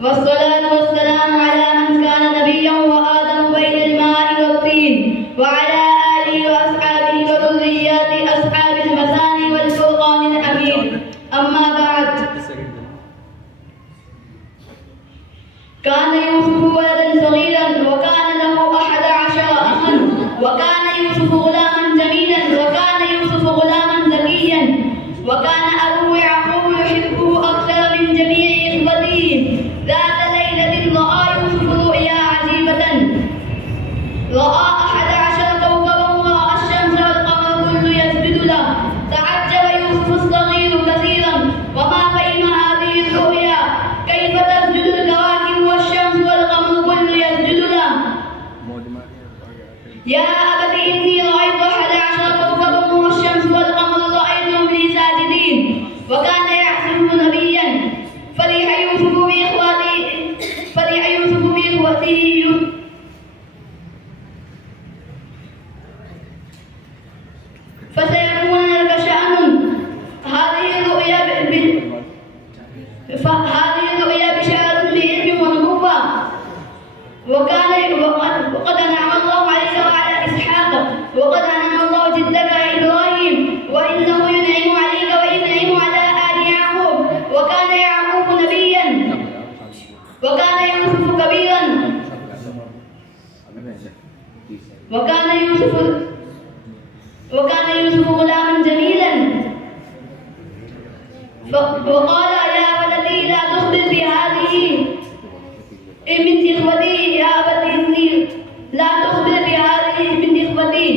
والصلاة والسلام على من كان نبيا وآدم بين الماء والطين وعلى آله وأصحابه وذريات أصحاب المثاني والفرقان الحميد. أما بعد، كان يوسف ولدا صغيرا وكان له 11 أخا، وكان يوسف غلاما جميلا، وكان يوسف غلاما ذكيا، وكان أبوه يعقوب يحبه أكثر من جميع إخوته. ذات ليلة رأى يوسف رؤيا عجيبة، رأى 11 كوكبا ورأى الشمس والقمر كل يسجد له. تعجب يوسف الصغير كثيرا وما فهم هذه الرؤيا، كيف تسجد الكواكب والشمس والقمر كل يسجد له؟ يا أبت إني رأيت 11 كوكبا والشمس والقمر رأيتهم لي ساجدين. وكان يحسبه نبيا. فرح يوسف بإخوته فسيكون لك شأن. هذه الرؤيا بشارة لعلم ونبوة. وقد أنعم الله عليك وعلى إسحاق، وقد أنعم الله جدك إبراهيم، وإنه ينعم عليك وينعم على آل يعقوب. وكان يعقوب نبيا، وكان يوسف كبيرا، وكان يوسف غلاما جميلا. وقال يا ولدي لا تخبر بهذه من إخوتي، يا أبت إني لا تخبر بهذه من إخوتي،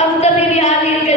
أكتفي بهذه الكلمة.